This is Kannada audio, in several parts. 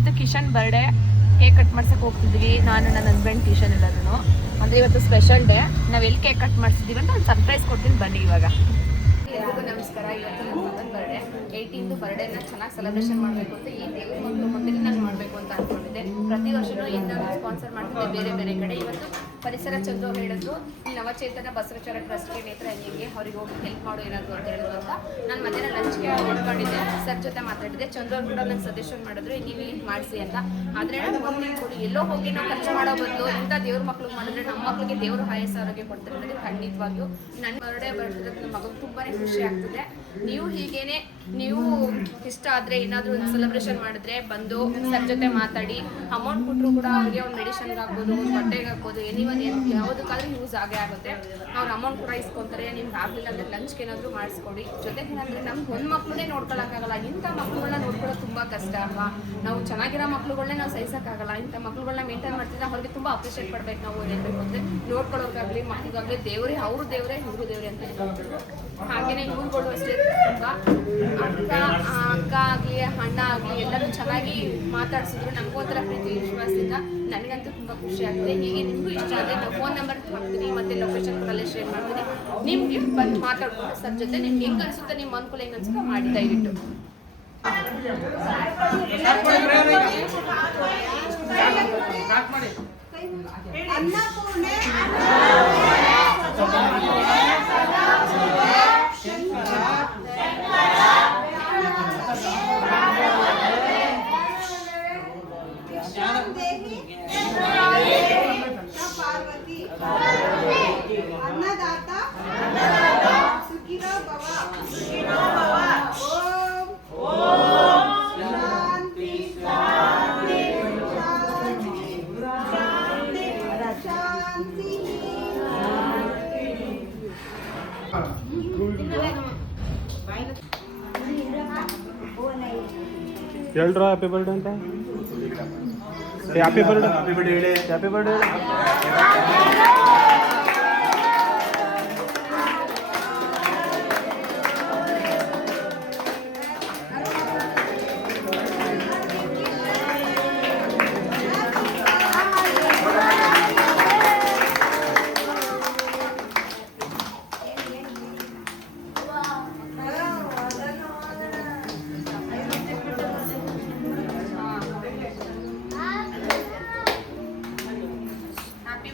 ಇವತ್ತು ಕಿಶನ್ ಬರ್ಡೇ, ಕೇಕ್ ಕಟ್ ಮಾಡ್ಸಕ್ಕೆ ಹೋಗ್ತಿದ್ವಿ ನಾನು, ನನ್ನ ಹಸ್ಬೆಂಡ್, ಕಿಶನ್ ಎಲ್ಲರೂ. ಅಂದರೆ ಇವತ್ತು ಸ್ಪೆಷಲ್ ಡೇ. ನಾವು ಎಲ್ಲಿ ಕೇಕ್ ಕಟ್ ಮಾಡಿಸಿದ್ದೀವಿ ಅಂತ ಒಂದು ಸರ್ಪ್ರೈಸ್ ಕೊಡ್ತೀನಿ ಬನ್ನಿ ಇವಾಗ. ಎಲ್ರಿಗೂ ನಮಸ್ಕಾರ. ಇವತ್ತು ನನ್ನ ಮಗನ ಬರ್ಡೇ, 18th ಬರ್ಡೇನ ಚೆನ್ನಾಗಿ ಸೆಲೆಬ್ರೇಷನ್ ಮಾಡಬೇಕು ಅಂತ ಈ ದೇವ್ರ ಮಕ್ಕಳು ಮುಂದೆ ನಾನು ಮಾಡಬೇಕು ಅಂತ ಅಂದ್ಕೊಂಡಿದ್ದೆ. ಪ್ರತಿ ವರ್ಷವೂ ಏನಾದರೂ ಸ್ಪಾನ್ಸರ್ ಮಾಡ್ತಿದ್ದೆ ಬೇರೆ ಬೇರೆ ಕಡೆ. ಇವತ್ತು ಪರಿಸರ ಚಂದ್ರು ಅವ್ರು ಹೇಳಿದ್ರು, ನವಚೇತನ ಬಸವೇಶ್ವರ ಟ್ರಸ್ಟ್ಗೆ ನೇತ್ರ ಹೆಂಗೆ ಅವ್ರಿಗೆ ಹೋಗಿ ಹೆಲ್ಪ್ ಮಾಡೋ ಏನಾದ್ರು ಅಂತ ಹೇಳಿದ್ರು ಅಂತ ನಾನು ಮಧ್ಯಾಹ್ನ ಲಂಚ್ಗೆ ಹೊಡ್ಕೊಂಡಿದ್ದೆ. ಸರ್ ಜೊತೆ ಮಾತಾಡಿದ್ದೆ. ಚಂದ್ರು ಅವ್ರು ಕೂಡ ನಂಗೆ ಸಜೆಷನ್ ಮಾಡಿದ್ರು, ನೀವು ಇಲ್ಲಿ ಮಾಡಿಸಿ ಅಂತ. ಆದರೆ ಒಂದು ಎಲ್ಲೋ ಹೋಗಿ ನಾವು ಖರ್ಚು ಮಾಡೋ ಬದಲು ಇಂಥ ದೇವ್ರ ಮಕ್ಳಿಗೆ ಮಾಡಿದ್ರೆ ನಮ್ಮ ಮಕ್ಕಳಿಗೆ ದೇವರು ಆಯಸ್ಸು ಆರೋಗ್ಯ ಕೊಡ್ತಾರೆ ಅನ್ನೋದು ಖಂಡಿತವಾಗಿಯೂ ನನ್ನ ಬರ್ಡೇ ಬರ್ತಿದ್ರೆ ನಮ್ಮ ಮಗು ತುಂಬಾ ಖುಷಿ ಆಗ್ತದೆ. ನೀವು ಹೀಗೇನೆ ನೀವು ಇಷ್ಟ ಆದರೆ ಏನಾದರೂ ಒಂದು ಸೆಲೆಬ್ರೇಷನ್ ಮಾಡಿದ್ರೆ ಬಂದು ಸರ್ ಜೊತೆ ಮಾತಾಡಿ ಅಮೌಂಟ್ ಕೊಟ್ಟರು ಕೂಡ ಅವ್ರಿಗೆ ಒಂದು ಮೆಡಿಷನ್ಗೆ ಆಗ್ಬೋದು, ಒಂದು ಬಟ್ಟೆಗೆ ಹಾಕ್ಬೋದು, ಯಾವುದಕ್ಕಾದ್ರೂ ಯೂಸ್ ಆಗೇ ಆಗುತ್ತೆ. ಅವ್ರು ಅಮೌಂಟ್ ಕೂಡ ಇಸ್ಕೊತಾರೆ. ನಿಮ್ಗೆ ಆಗಲಿಲ್ಲ ಅಂದರೆ ಲಂಚ್ಗೆ ಏನಾದರೂ ಮಾಡಿಸ್ಕೊಡಿ. ಜೊತೆಗೆ ಏನಂದರೆ ನಮ್ಗೆ ಒಂದು ಮಕ್ಕಳನ್ನೇ ನೋಡ್ಕೊಳ್ಳೋಕ್ಕಾಗಲ್ಲ, ಇಂಥ ಮಕ್ಕಳನ್ನ ನೋಡ್ಕೊಳ್ಳೋದು ತುಂಬ ಕಷ್ಟ ಅಲ್ವಾ. ನಾವು ಚೆನ್ನಾಗಿರೋ ಮಕ್ಳುಗಳನ್ನೇ ನಾವು ಸಹಿಸೋಕ್ಕಾಗಲ್ಲ. ಇಂಥ ಮಕ್ಳುಗಳನ್ನ ಮೇಂಟೈನ್ ಮಾಡ್ತಿದ್ರೆ ಅವ್ರಿಗೆ ತುಂಬ ಅಪ್ರಿಷಿಯೇಟ್ ಪಡ್ಬೇಕು. ನಾವು ಏನ್ಬೇಕು ಅಂದರೆ ನೋಡ್ಕೊಳ್ಳೋಕ್ಕಾಗಲಿ ಮಕ್ಕಳಿಗಾಗಲಿ ದೇವರೇ, ಅವರು ದೇವರೇ, ಇವರು ದೇವರೇ ಅಂತ ಹೇಳ್ತಿದ್ರು. ಹಾಗೆಯೇ ಇವ್ರುಗಳು ಅಷ್ಟೇ ತುಂಬ ಅಕ್ಕ ಆಗಲಿ ಅಣ್ಣ ಆಗಲಿ ಎಲ್ಲರೂ ಚೆನ್ನಾಗಿ ಮಾತಾಡ್ಸಿದ್ರು. ನಮಗೂ ಒಂಥರ ಪ್ರೀತಿ ವಿಶ್ವಾಸದಿಂದ ನನಗಂತೂ ತುಂಬ ಖುಷಿ ಆಗ್ತದೆ. ಹೀಗೆ ನಿಮಗೂ ಇಷ್ಟ ಆದರೆ ನಾವು ಫೋನ್ ನಂಬರ್ ಹಾಕ್ತೀನಿ ಮತ್ತು ಲೊಕೇಶನ್ ಕೂಡ ಅಲ್ಲೇ ಶೇರ್ ಮಾಡ್ತೀನಿ. ನಿಮಗೆ ಬಂದು ಮಾತಾಡ್ಕೊಂಡು ಸರ್ ಜೊತೆ ನಿಮ್ಗೆ ಹೆಂಗೆ ಅನಿಸುತ್ತೆ, ನಿಮ್ಮ ಅನುಕೂಲ ಹೆಂಗೆ ಅನಿಸುತ್ತೆ ಮಾಡಿ ದಯವಿಟ್ಟು. अन्नदाता सुखिनो भव, ओम शांति शांति शांति ಹೇಳ್ರ ಹ್ಯಾಪಿ ಬರ್ಡೇ ಅಂತ. ಹ್ಯಾಪಿ ಬರ್ಡೇ, ಹ್ಯಾಪಿ ಬರ್ಡೇ ಹೇಳಿ, happy birthday.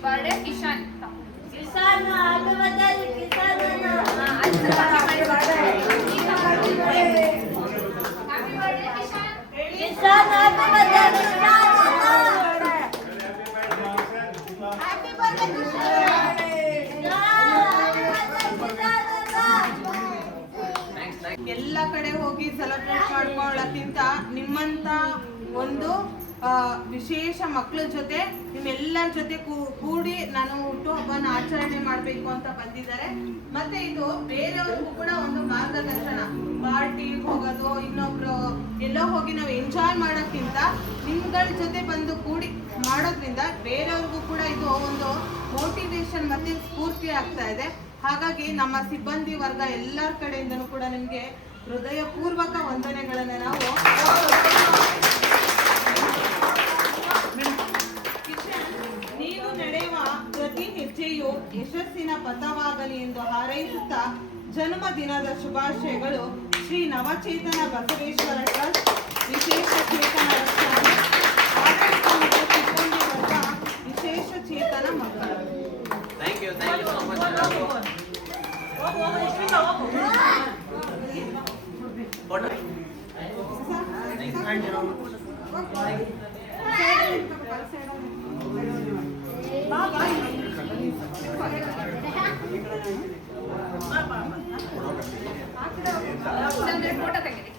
Birthday Kishan. Kishan happy birthday Kishan. Happy birthday Kishan. Kishan happy birthday happy birthday ಎಲ್ಲ ಕಡೆ ಹೋಗಿ ಸೆಲೆಬ್ರೇಟ್ ಮಾಡ್ಕೊಳ್ಳೋಕ್ಕಿಂತ ನಿಮ್ಮಂತ ಒಂದು ವಿಶೇಷ ಮಕ್ಕಳ ಜೊತೆ ನಿಮ್ಮೆಲ್ಲರ ಜೊತೆ ಕೂಡಿ ನಾನು ಹುಟ್ಟುಹಬ್ಬನ ಆಚರಣೆ ಮಾಡಬೇಕು ಅಂತ ಬಂದಿದ್ದಾರೆ. ಮತ್ತೆ ಇದು ಬೇರೆಯವ್ರಿಗೂ ಕೂಡ ಒಂದು ಮಾರ್ಗದರ್ಶನ. ಪಾರ್ಟಿಗೆ ಹೋಗೋದು, ಇನ್ನೊಬ್ರು ಎಲ್ಲೋ ಹೋಗಿ ನಾವು ಎಂಜಾಯ್ ಮಾಡೋಕ್ಕಿಂತ ನಿಮ್ಗಳ ಜೊತೆ ಬಂದು ಕೂಡಿ ಮಾಡೋದ್ರಿಂದ ಬೇರೆಯವ್ರಿಗೂ ಕೂಡ ಇದು ಒಂದು ಮೋಟಿವೇಶನ್ ಮತ್ತೆ ಸ್ಫೂರ್ತಿ ಆಗ್ತಾ ಇದೆ. ಹಾಗಾಗಿ ನಮ್ಮ ಸಿಬ್ಬಂದಿ ವರ್ಗ ಎಲ್ಲರ ಕಡೆಯಿಂದನೂ ಕೂಡ ನಿಮಗೆ ಹೃದಯಪೂರ್ವಕ ವಂದನೆಗಳನ್ನು ನಾವು ನೀವು ನಡೆಯುವ ಪ್ರತಿ ಹೆಜ್ಜೆಯು ಯಶಸ್ಸಿನ ಪಥವಾಗಲಿ ಎಂದು ಹಾರೈಸುತ್ತಾ ಜನ್ಮದಿನದ ಶುಭಾಶಯಗಳು. ಶ್ರೀ ನವಚೇತನ ಬಸವೇಶ್ವರ ಟ್ರಸ್ಟ್ ವಿಶೇಷ ಚೇತನ ರಕ್ಷಣೆ ಆಡಳಿತ ಮತ್ತು ಸಿಬ್ಬಂದಿ ವರ್ಗ ವಿಶೇಷ ಚೇತನ ಮಕ್ಕಳು. ಫೋಟೋ ತೆಗೀರಿ.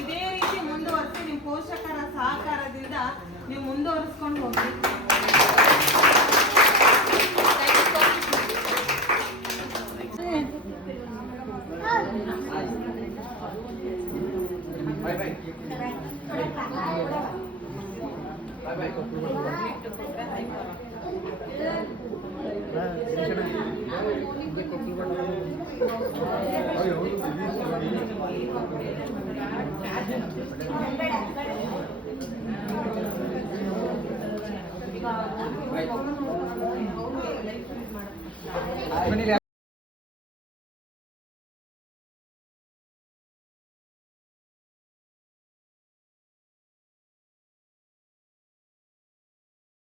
ಇದೇ ರೀತಿ ಮುಂದುವರಿಸಿ ನಿಮ್ಮ ಪೋಷಕರ ಸಹಕಾರದಿಂದ ನೀವು ಮುಂದುವರಿಸ್ಕೊಂಡು ಹೋಗಿ. Bye bye.